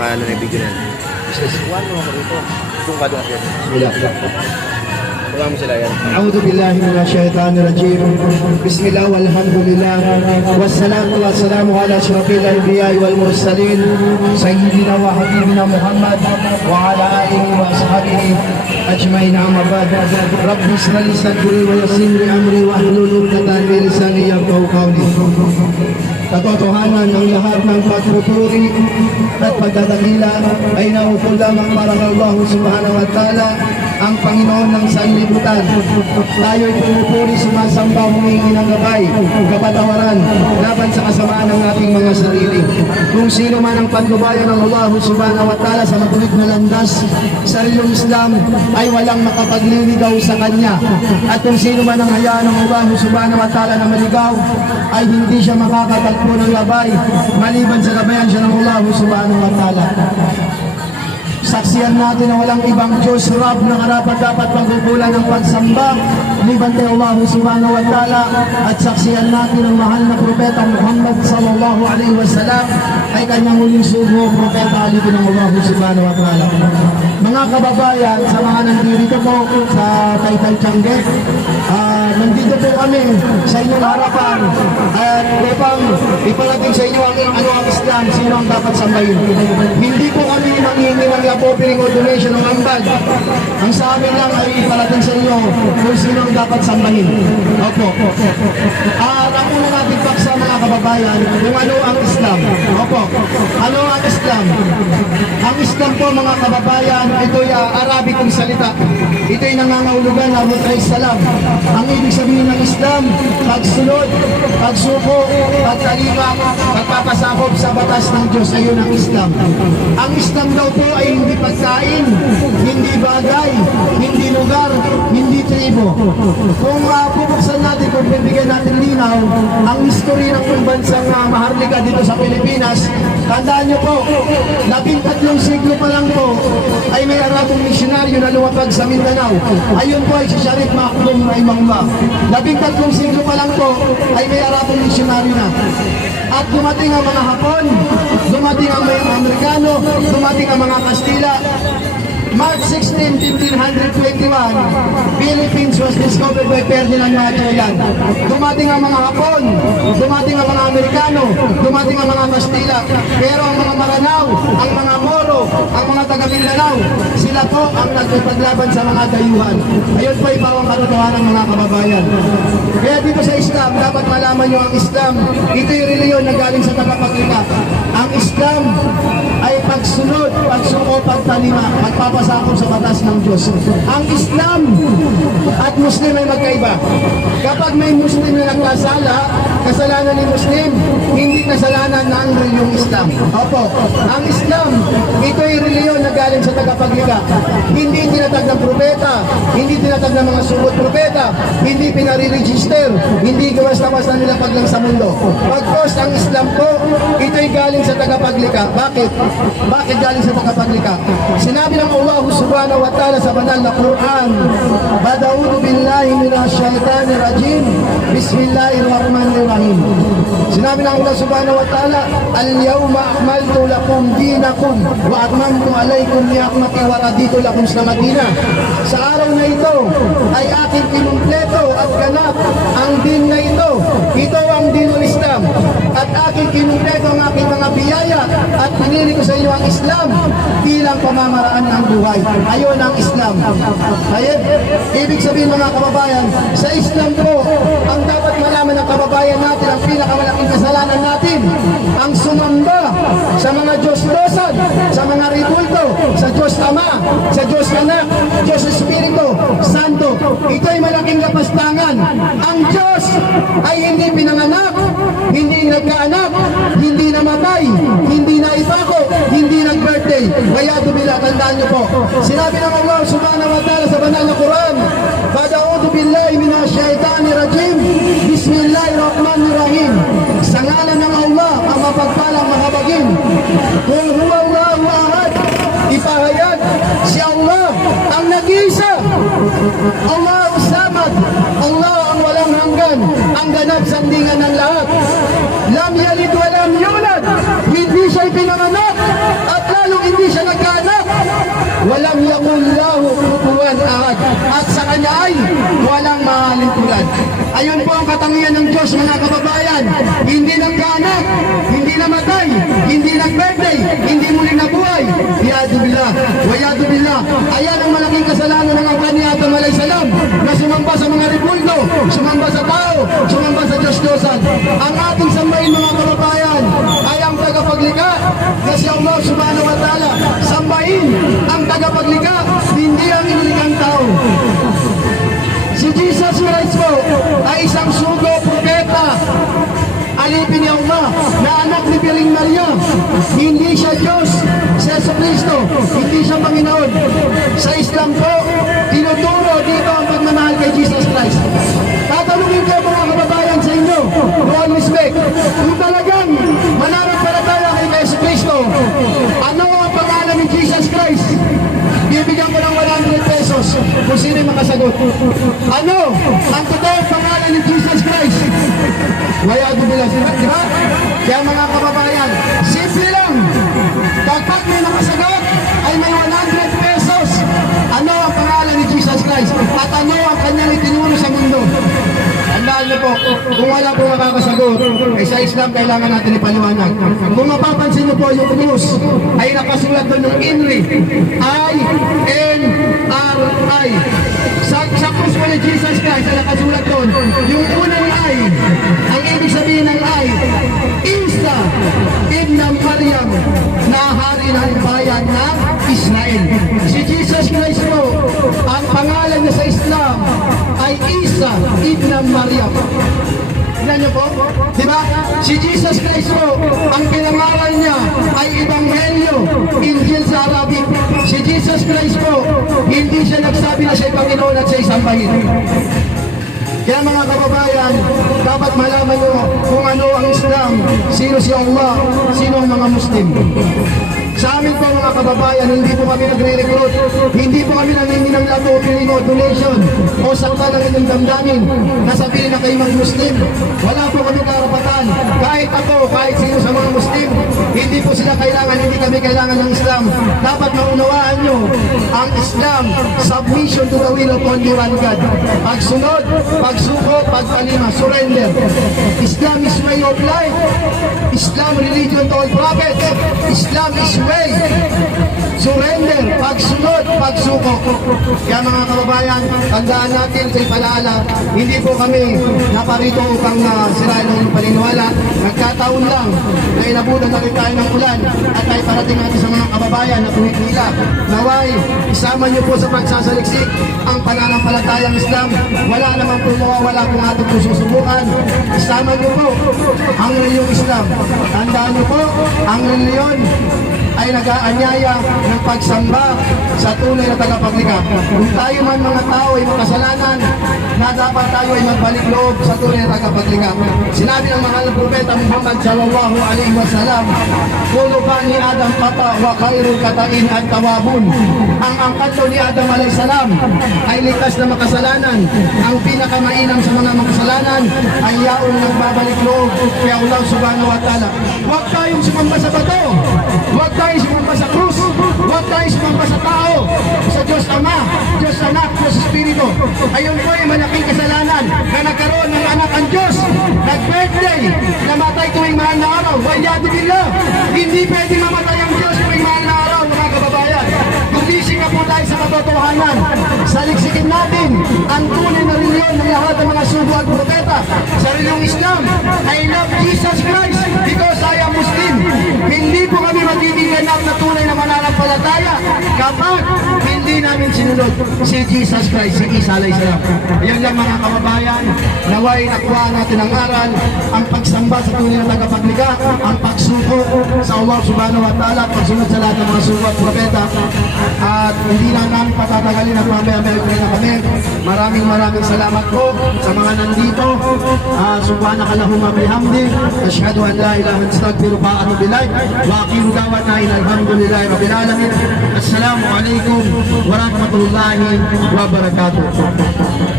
naka-ano na yung video na yan. Kuhan mo ako rito. Itong ka doon. Kuhan mo sila yan. A'udhu billahi minasyaitanir rajim. Bismillah walhamdulillah. Wassalatu wassalamu ala asyrafil anbiya'i wal mursalin sayyidina wa habibina Muhammad wa ala alihi wa ashabihi ajmain, amma ba'd. Rabbi ishrah li sadri wa yassir li amri wahlul 'uqdatam min lisani yafqahu qawli. Katotohanan ng lahat ng pagpupuri at pagdadakila ay naukol lamang para kay Allah subhanahu wa ta'ala, ang Panginoon ng sanlibutan. Tayo'y pumupuri, sumasamba, humingi ng gabay, kapatawaran, laban sa kasamaan ng ating mga sarili. Kung sino man ang patnubayan ng Allah subhanahu wa ta'ala sa matuwid na landas, sariling Islam, ay walang makapagliligaw sa Kanya. At kung sino man ang hayaan ng Allah subhanahu wa ta'ala na maligaw, ay hindi siya makakatagpo ng labay, maliban sa gabayan siya ng Allah subhanahu wa ta'ala. Saksiyan natin na walang ibang Diyos, Rab, na karapat-dapat pagkukulan ng pagsamba, liban kay Allah subhanahu wa ta'ala. At saksiyan natin ang mahal na propeta Muhammad sallallahu alaihi wasallam ay kanyang huling sugo, propeta alipin ng Allah subhanahu wa ta'ala. Mga kababayan, sa mga nandito po sa Taytay Tiangge, nandito po kami sa inyong harapan at upang iparating sa inyo ang Islam, sino ang dapat sambahin. Hindi po kami manghihingi ng labopiling o donation ng ambag. Ang sa amin lang ay iparating sa inyo kung sino ang dapat sambahin. Opo. Ang una natin paksa, mga kababayan, kung ano ang Islam. Opo. Ano ang Islam? Ang Islam po, mga kababayan, ito'y Arabikong salita. Ito'y nangangahulugan na salam. Ang ibig sabihin ng Islam, pagsunod, pagsuko, pagtalima, pagpapasakop sa batas ng Diyos. Ayun ang Islam. Ang Islam daw po ay hindi pagkain, hindi bagay, hindi lugar, hindi tribo. Kung pupuksan natin, kung bibigyan natin linaw, ang history ng bansang Maharlika dito sa Pilipinas, tandaan nyo po, 13 siglo pa lang po, ay may Arabong misyonaryo na lumapag sa Mindanao. Ayun po ay si Sharif Makdum na imamba. 13 siglo pa lang po, ay may Arabong misyonaryo na. At dumating ang mga Hapon, dumating ang mga Amerikano, dumating ang mga Kastila. March 16, 1521, Philippines was discovered by Ferdinand Magellan. Dumating ang mga Hapon, dumating ang mga Amerikano, dumating ang mga Kastila. Pero ang mga Maranao, ang mga Moro, ang mga taga-Mindanao, sila po ang nagpaglaban sa mga dayuhan. Ayun po ipang ang katotohanan, mga kababayan. Kaya dito sa Islam, dapat malaman nyo ang Islam. Ito yung reliyon na galing sa tagapaglikha. Ang Islam ay pagsunod, pagsuko, pagtalima, pagpapasakop sa batas ng Diyos. Ang Islam at Muslim ay magkaiba. Kapag may Muslim na nagkasala, kasalanan ni Muslim, hindi kasalanan ng reliyong Islam. Opo, ang Islam, ito ay reliyon na galing sa tagapaglikha. Hindi tinatag ng propeta, hindi tinatag ng mga sumot propeta, hindi pinare-register, hindi gawas-tawas na nila paglang sa mundo. Pagkos ang Islam po, ito ay galing sa tagapaglikha. Bakit? Bakit galing sa tagapaglikha? Sinabi ng Allah subhanahu wa ta'ala sa banal na Quran, Bada'udu billahi minasyaitanir rajim, Bismillahirrahmanirrahim. Sinabi ng Allah subhanahu wa ta'ala, Al-yawma akmaltu lakum dinakum wa atmamtu alaykum ni'mati wa raditu lakum sa Madina. Sa araw na ito ay aking kinumpleto at ganap ang din na ito. Ito ang dinul Islam. At aking kinumpleto ang aking mga biyaya at pinili ko sa iyo ang Islam bilang pamamaraan ng buhay. Ayon ang Islam. Ayun, ibig sabihin, mga kababayan, sa Islam po, ang dapat malaman ng kababayan natin, ang pinakamalaking kasalanan natin, ang sumamba sa mga Diyos-Diyosan, sa mga ribulto, sa Diyos Ama, sa Diyos Anak, Diyos Espiritu Santo. Ito ay malaking lapastangan. Ang Diyos ay hindi pinanganak, hindi nagkaanak, hindi namatay, hindi naipako, hindi nag-birthday. Kaya dumila, tandaan niyo po. Sinabi ng Allah subhanahu wa ta'ala sa banal na Quran, Bada'udu billahi minasyaitanir rajim, Bismillahirrahmanirrahim. Sa ngalan ng Allah, ang mapagpalang mahabagin. Kung huwa Allahu ahad, ipahayag si Allah ang nag-iisa. Allah samad, Allah ang walang hanggan, ang ganap sandingan ng lahat. Lam yalid wa lam yulad, hindi siya pinanganak at lalo Diyos, mga kababayan, hindi nagkaanak, hindi namatay, hindi nag-birthday, hindi muling nabuhay. Yadu billah, wa yadu billah. Ayan ang malaking kasalanan ng angkan ni Adam alayhis salam na sumamba sa mga repuldo, sumamba sa tao, sumamba sa Diyos-Diyosan. Ang ating sambahin, mga kababayan, ay ang tagapaglikha na si Allah subhanahu wa ta'ala. Sambahin ang tagapaglikha, hindi ang inilikang tao. Si Jesus Christ po ay isang sugo, propeta, alipin ni Allah, na anak ni Biring Maria. Hindi siya Diyos, si Yesu Cristo, hindi siya Panginoon. Sa Islam po, tinuturo dito ang pagmamahal kay Jesus Christ. Tatanungin ko, mga kababayan, sa inyo, with all respect, kung talagang mananampalataya kay Yesu Cristo, ano ang pangalan ni Jesus Christ? Bibigyan ko ng 100 pesos kung sino yung makasagot. Ano ang totoong pangalan ni Jesus Christ? Wayado bilang, di ba? Kaya mga kababayan, simple lang. Kapag may nakasagot, ay may 100 pesos. Ano ang pangalan ni Jesus Christ? At ano ang kanyang itinuro sa mundo? Tandaan niyo po, kung wala po makakasagot, ay sa Islam kailangan natin ipaliwanag. Kung mapapansin niyo po yung krus, ay nakasulat doon ng INRI, I-N-R-I. Sa krus po ni Jesus Christ, ay nakasulat doon, yung unang I, ang ibig sabihin ng I, Isa, Ibn Maryam, na hari ng bayan ng Israel. Si Jesus Christ po, ang pangalan niya sa Islam ay Isa, Ibn Maryam. Tignan niyo po, di ba? Si Jesus Christ po, ang pinangaral niya ay Ebanghelyo, Injil sa Arabic. Si Jesus Christ po, hindi siya nagsabi na siya Panginoon at siya isang bahid. Kaya mga kababayan, dapat malaman nyo kung ano ang Islam, sino si Allah, sino ang mga Muslim. Sa amin po mga kababayan, hindi po kami nagre-recruit, hindi po kami nangingi ng lato o donation o sakta ng inyong damdamin na sabihin na kayo mga Muslim. Wala po kami karapatan. Kahit ako, kahit sino sa mga Muslim, hindi po sila kailangan, hindi kami kailangan ng Islam. Dapat maunawaan nyo, ang Islam, submission to the will of only one God. Pagsunod, pagsuko, pagkalima, surrender. Islam is way of life. Islam religion to all prophets. Islam is way. Surrender, pagsunod, pagsuko. Kaya mga kababayan, tandaan natin sa ipalaala, hindi po kami naparito upang sirain ang paniniwala. Nagkataon lang na inabutan na rin tayo ng ulan at tayo parating natin sa mga kababayan na pumipila. Naway, isama niyo po sa pagsasaliksik ang pananampalatayang Islam. Wala naman po mawawala kung ating po susubukan. Isama niyo po ang reliyong Islam. Tandaan niyo po, ang reliyon ay nag-aanyaya ng pagsamba sa tunay na tagapaglikha. Kung tayo man mga tao ay makasalanan, na dapat tayo ay magbalik loob sa tunay na tagapaglikha. Sinabi ng mahal na propeta Muhammad sallallahu alaihi wasallam, "Kullu bani Adam khata wa khairul katain at tawabun." Ang angkatlo ni Adam alayhis salam ay likas na makasalanan. Ang pinakamainam sa mga makasalanan ay yaong nagbabalik loob kay Allah subhanahu wa ta'ala. Huwag tayong sumamba sa bato. Huwag tayo sumamba sa krus. Huwag tayo sumamba sa tao. Sa Diyos Ama, Diyos Anak, Diyos Espiritu. Ayun po ay malaking kasalanan na nagkaroon ng anak ang Diyos. Nag-birthday, namatay tuwing mahal na araw. Walyadu billah. Hindi pwede mamatay ang Diyos tuwing mahal na araw, mga kababayan. Gumising na po tayo sa katotohanan. Saliksikin natin ang tunay na reliyon ng lahat ng mga sugo at propeta. Sa reliyong Islam, I love Jesus Christ because I am Muslim. Hindi po kami magiging ganap na tunay na mananampalataya kapag hindi namin sinunod si Jesus Christ, si Isa alayhis salam. Yan lang mga kababayan, naway nakuha natin ang aral, ang pagsamba sa tunay na tagapaglikha, ang pagsuko sa Allah subhanahu wa ta'ala, pagsunod sa lahat ng mga sugo at propeta. At hindi na namin patatagalin at mamaya-maya na kami. Maraming salamat po sa mga nandito. Subhanaka Allahumma bihamdi, asyhadu an la ilaha illa anta astaghfiruka wa atubu ilaik. Wa akhiru da'wana alhamdulillahi rabbil alamin. Assalamu alaikum warahmatullahi wabarakatuh.